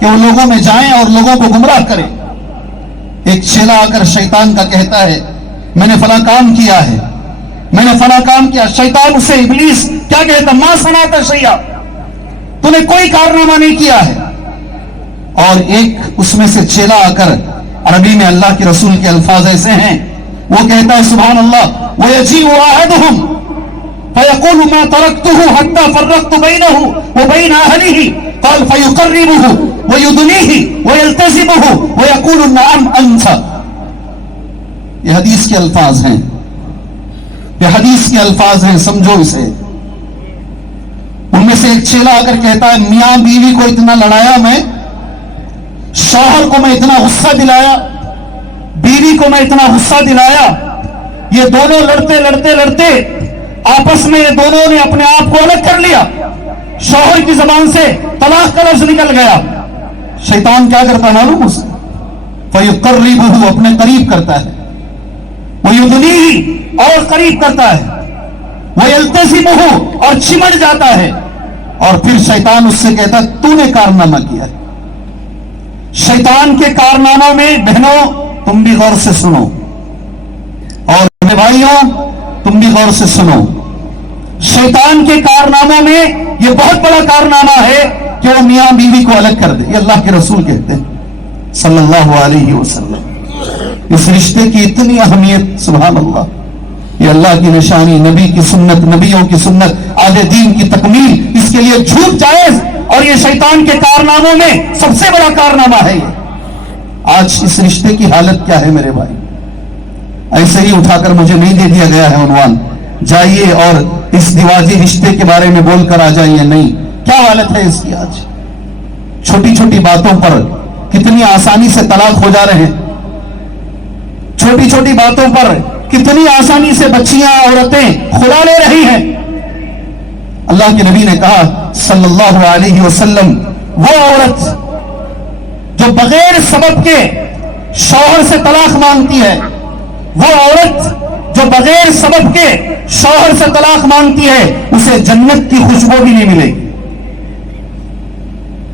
کہ وہ لوگوں میں جائیں اور لوگوں کو گمراہ کریں. ایک چیلا آ کر شیطان کا کہتا ہے میں نے فلاں کام کیا ہے, میں نے فلاں کام کیا. شیطان اسے, ابلیس کیا کہتا, ما صنعت شیئا, تو نے کوئی کارنامہ نہیں کیا ہے. اور ایک اس میں سے چیلا آ کر, عربی میں اللہ کے رسول کے الفاظ ایسے ہیں, وہ کہتا ہے سبحان اللہ, وَيَجِيءُ أَحَدُهُمْ فَيَقُولُ مَا تَرَكْتُهُ حَتَّى فَرَّقْتُ بَيْنَهُ وَبَيْنَ أَهْلِهِ قال فَيُقَرِّبُهُ وَيُدْنِيهِ وَيَلْتَزِمُهُ وَيَقُولُ نَعَمْ أَنْتَ. یہ حدیث کے الفاظ ہیں, یہ حدیث کے الفاظ ہیں, سمجھو اسے. ان میں سے ایک چیلا آ کر کہتا ہے میاں بیوی کو اتنا لڑایا میں, شوہر کو میں اتنا غصہ دلایا, بیوی کو میں اتنا غصہ دلایا, یہ دونوں لڑتے لڑتے لڑتے آپس میں یہ دونوں نے اپنے آپ کو الگ کر لیا, شوہر کی زبان سے طلاق کا لفظ نکل گیا. شیطان کیا کرتا معلوم اسے, فَيُقَرِّبُهُ اپنے قریب کرتا ہے, وَيُدْنِيهِ اور قریب کرتا ہے, وَيَلْتَزِمُهُ اور چمٹ جاتا ہے, اور پھر شیطان اس سے کہتا ہے تو نے کارنامہ کیا ہے. شیطان کے کارناموں میں بہنوں تم بھی غور سے سنو, اور میرے بھائیوں تم بھی غور سے سنو. شیطان کے کارناموں میں یہ بہت بڑا کارنامہ ہے کہ وہ میاں بیوی کو الگ کر دے. یہ اللہ کے رسول کہتے ہیں صلی اللہ علیہ وسلم. اس رشتے کی اتنی اہمیت, سبحان اللہ, یہ اللہ کی نشانی, نبی کی سنت, نبیوں کی سنت, آدھے دین کی تکمیل, اس کے لیے جھوٹ جائز, اور یہ شیطان کے کارناموں میں سب سے بڑا کارنامہ ہے. یہ آج اس رشتے کی حالت کیا ہے میرے بھائی؟ ایسے ہی اٹھا کر مجھے نہیں دے دیا گیا ہے عنوان, جائیے اور اس دیواجی رشتے کے بارے میں بول کر آ جائیے, نہیں. کیا حالت ہے اس کی آج؟ چھوٹی چھوٹی باتوں پر کتنی آسانی سے طلاق ہو جا رہے ہیں, چھوٹی چھوٹی باتوں پر کتنی آسانی سے بچیاں, عورتیں خلا لے رہی ہیں. اللہ کے نبی نے کہا صلی اللہ علیہ وسلم, وہ عورت جو بغیر سبب کے شوہر سے طلاق مانگتی ہے, وہ عورت جو بغیر سبب کے شوہر سے طلاق مانگتی ہے, اسے جنت کی خوشبو بھی نہیں ملے گی.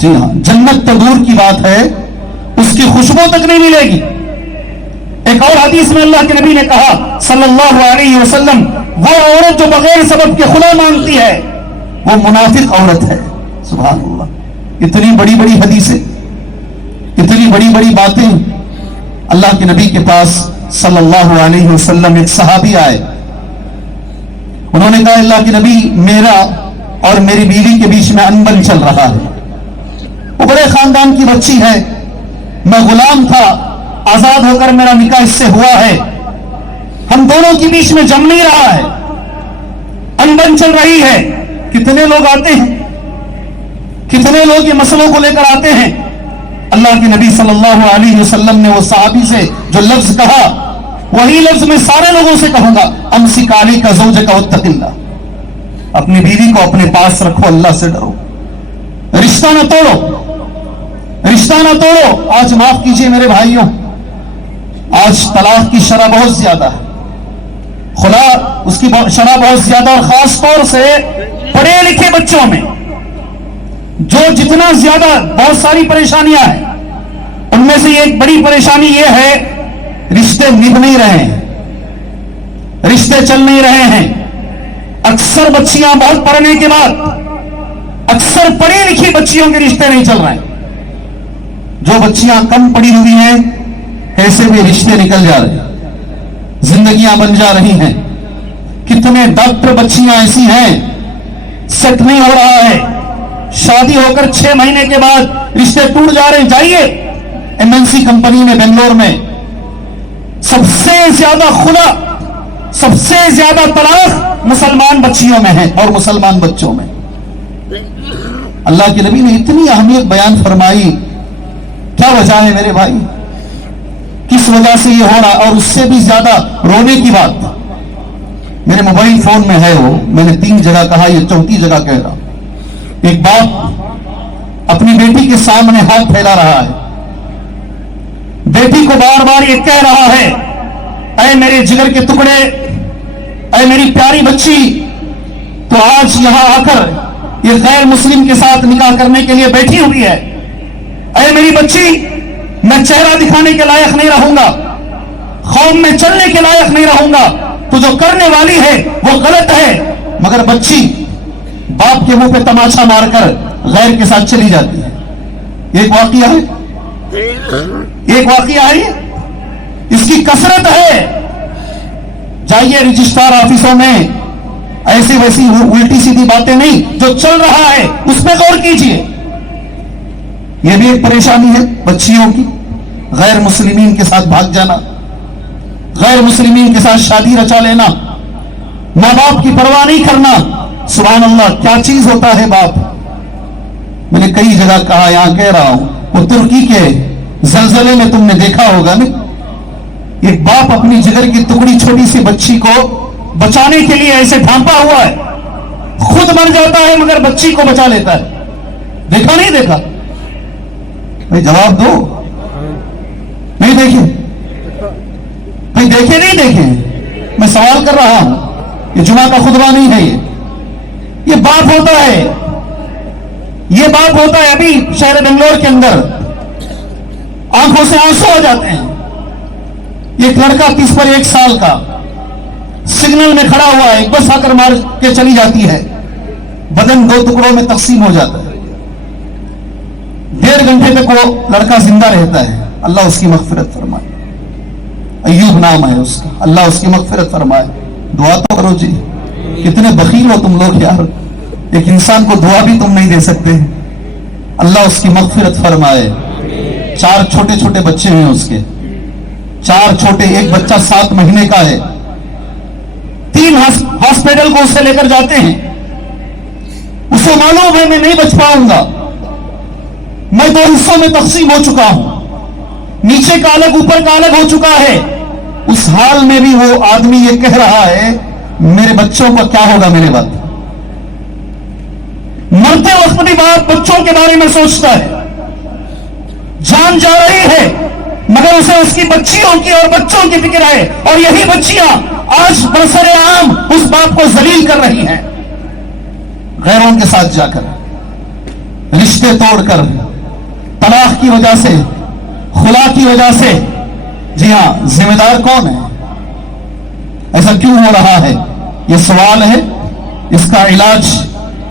جی ہاں, جنت تو دور کی بات ہے, اس کی خوشبو تک نہیں ملے گی. ایک اور حدیث میں اللہ کے نبی نے کہا صلی اللہ علیہ وسلم, وہ عورت جو بغیر سبب کے خلا مانگتی ہے وہ منافق عورت ہے. سبحان اللہ. اتنی بڑی بڑی حدیثیں, اتنی بڑی بڑی باتیں. اللہ کے نبی کے پاس صلی اللہ علیہ وسلم ایک صحابی آئے, انہوں نے کہا اللہ کے نبی میرا اور میری بیوی کے بیچ میں انبن چل رہا ہے, وہ بڑے خاندان کی بچی ہے, میں غلام تھا, آزاد ہو کر میرا نکاح اس سے ہوا ہے, ہم دونوں کے بیچ میں جم نہیں رہا ہے, انبن چل رہی ہے. کتنے لوگ آتے ہیں, کتنے لوگ یہ مسئلوں کو لے کر آتے ہیں. اللہ کے نبی صلی اللہ علیہ وسلم نے وہ صحابی سے جو لفظ کہا, وہی لفظ میں سارے لوگوں سے کہوں گا, امسک علیک زوجک واتق اللہ, اپنی بیوی کو اپنے پاس رکھو, اللہ سے ڈرو, رشتہ نہ توڑو, رشتہ نہ توڑو. آج معاف کیجئے میرے بھائیوں, آج طلاق کی شرح بہت زیادہ ہے, خلا اس کی شرح بہت زیادہ, اور خاص طور سے پڑھے لکھے بچوں میں جو جتنا زیادہ بہت ساری پریشانیاں ہیں, ان میں سے ایک بڑی پریشانی یہ ہے رشتے نبھ نہیں رہے ہیں, رشتے چل نہیں رہے ہیں. اکثر بچیاں بہت پڑھنے کے بعد, اکثر پڑھی لکھی بچیوں کے رشتے نہیں چل رہے ہیں. جو بچیاں کم پڑھی ہوئی ہیں کیسے بھی رشتے نکل جا رہے ہیں, زندگیاں بن جا رہی ہیں. کتنے ڈاکٹر بچیاں ایسی ہیں سیٹ نہیں ہو رہا ہے, شادی ہو کر 6 مہینے کے بعد رشتے ٹوٹ جا رہے ہیں. جائیے MNC کمپنی میں بنگلور میں سب سے زیادہ خلا, سب سے زیادہ طلاق مسلمان بچیوں میں ہے اور مسلمان بچوں میں. اللہ کے نبی نے اتنی اہمیت بیان فرمائی, کیا وجہ ہے میرے بھائی, کس وجہ سے یہ ہو رہا؟ اور اس سے بھی زیادہ رونے کی بات میرے موبائل فون میں ہے, وہ میں نے 3 جگہ کہا, یہ 4تھی جگہ کہہ رہا. ایک باپ اپنی بیٹی کے سامنے ہاتھ پھیلا رہا ہے, بیٹی کو بار بار یہ کہہ رہا ہے اے میرے جگر کے ٹکڑے, اے میری پیاری بچی, تو آج یہاں آ کر یہ غیر مسلم کے ساتھ نکاح کرنے کے لیے بیٹھی ہوئی ہے. اے میری بچی، میں چہرہ دکھانے کے لائق نہیں رہوں گا، قوم میں چلنے کے لائق نہیں رہوں گا، تو جو کرنے والی ہے وہ غلط ہے. مگر بچی باپ کے منہ پہ تماچا مار کر غیر کے ساتھ چلی جاتی ہے. ایک واقعہ ہے، ایک واقعہ ہے، اس کی کثرت ہے. جائیے رجسٹرار آفسوں میں، ایسی ویسی الٹی سیدھی باتیں نہیں، جو چل رہا ہے اس پہ غور کیجیے. یہ بھی ایک پریشانی ہے بچیوں کی، غیر مسلمین کے ساتھ بھاگ جانا، غیر مسلمین کے ساتھ شادی رچا لینا، ماں باپ کی پرواہ نہیں کرنا. سبحان اللہ، کیا چیز ہوتا ہے باپ. میں نے کئی جگہ کہا، یہاں کہہ رہا ہوں، وہ ترکی کے زلزلے میں تم نے دیکھا ہوگا نا، ایک باپ اپنی جگر کی ٹکڑی چھوٹی سی بچی کو بچانے کے لیے ایسے ڈھانپا ہوا ہے، خود مر جاتا ہے مگر بچی کو بچا لیتا ہے. دیکھا نہیں دیکھا؟ بھائی جواب دو. نہیں دیکھے؟ بھائی دیکھے نہیں دیکھے؟ میں سوال کر رہا ہوں، یہ جمعہ کا خطبہ نہیں ہے. یہ باپ ہوتا ہے، یہ باپ ہوتا ہے. ابھی شہر بنگلور کے اندر آنکھوں سے آنسو آ جاتے ہیں. ایک لڑکا 30 پر 1 سال کا سگنل میں کھڑا ہوا ہے، ایک بس آ کر مار کے چلی جاتی ہے، بدن 2 ٹکڑوں میں تقسیم ہو جاتا ہے. 1.5 گھنٹے تک وہ لڑکا زندہ رہتا ہے. اللہ اس کی مغفرت فرمائے. ایوب نام ہے اس کا، اللہ اس کی مغفرت فرمائے. دعا تو کرو جی. کتنے بخیل ہو تم لوگ یار، ایک انسان کو دعا بھی تم نہیں دے سکتے. اللہ اس کی مغفرت فرمائے. 4 چھوٹے چھوٹے بچے ہیں اس کے، 4 چھوٹے. ایک بچہ 7 مہینے کا ہے. 3 ہاسپٹل کو اس سے لے کر جاتے ہیں. اسے معلوم ہے میں نہیں بچ پاؤں گا، میں 2 حصوں میں تقسیم ہو چکا ہوں، نیچے کا الگ اوپر کا الگ ہو چکا ہے. اس حال میں بھی وہ آدمی یہ کہہ رہا ہے میرے بچوں کا کیا ہوگا میرے بعد. مرتے وقت بھی بچوں کے بارے میں سوچتا ہے. جان جا رہی ہے مگر اسے اس کی بچیوں کی اور بچوں کی فکر ہے. اور یہی بچیاں آج برسر عام اس باپ کو ذلیل کر رہی ہیں، غیروں کے ساتھ جا کر، رشتے توڑ کر، طلاق کی وجہ سے، خلا کی وجہ سے. جی ہاں، ذمہ دار کون ہے؟ ایسا کیوں ہو رہا ہے؟ یہ سوال ہے. اس کا علاج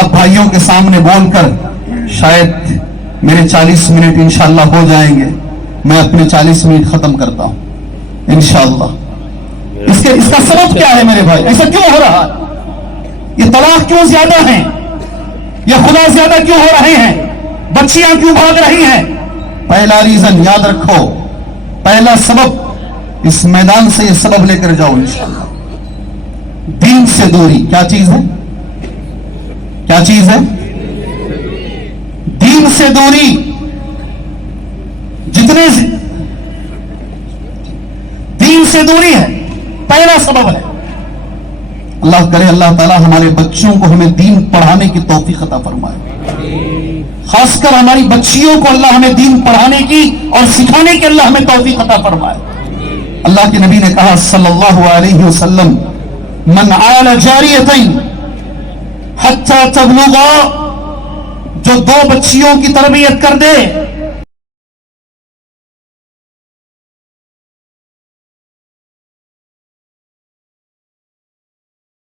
آپ بھائیوں کے سامنے بول کر شاید میرے 40 منٹ انشاءاللہ ہو جائیں گے. میں اپنے 40 منٹ ختم کرتا ہوں انشاءاللہ. اس کا سبب کیا ہے میرے بھائی؟ ایسا کیوں ہو رہا ہے؟ یہ طلاق کیوں زیادہ ہیں؟ یہ خلا زیادہ کیوں ہو رہے ہیں؟ بچیاں کیوں بھاگ رہی ہیں؟ پہلا ریزن یاد رکھو، پہلا سبب، اس میدان سے یہ سبب لے کر جاؤ انشاءاللہ. دین سے دوری. کیا چیز ہے؟ کیا چیز ہے؟ دین سے دوری. جتنے دین سے دوری ہے پہلا سبب ہے. اللہ کرے اللہ تعالی ہمارے بچوں کو ہمیں دین پڑھانے کی توفیق عطا فرمائے. خاص کر ہماری بچیوں کو اللہ ہمیں دین پڑھانے کی اور سکھانے کی اللہ ہمیں توفیق عطا فرمائے. اللہ کے نبی نے کہا صلی اللہ علیہ وسلم، من عال جاریتین حتی تبلغا، جو 2 بچیوں کی تربیت کر دے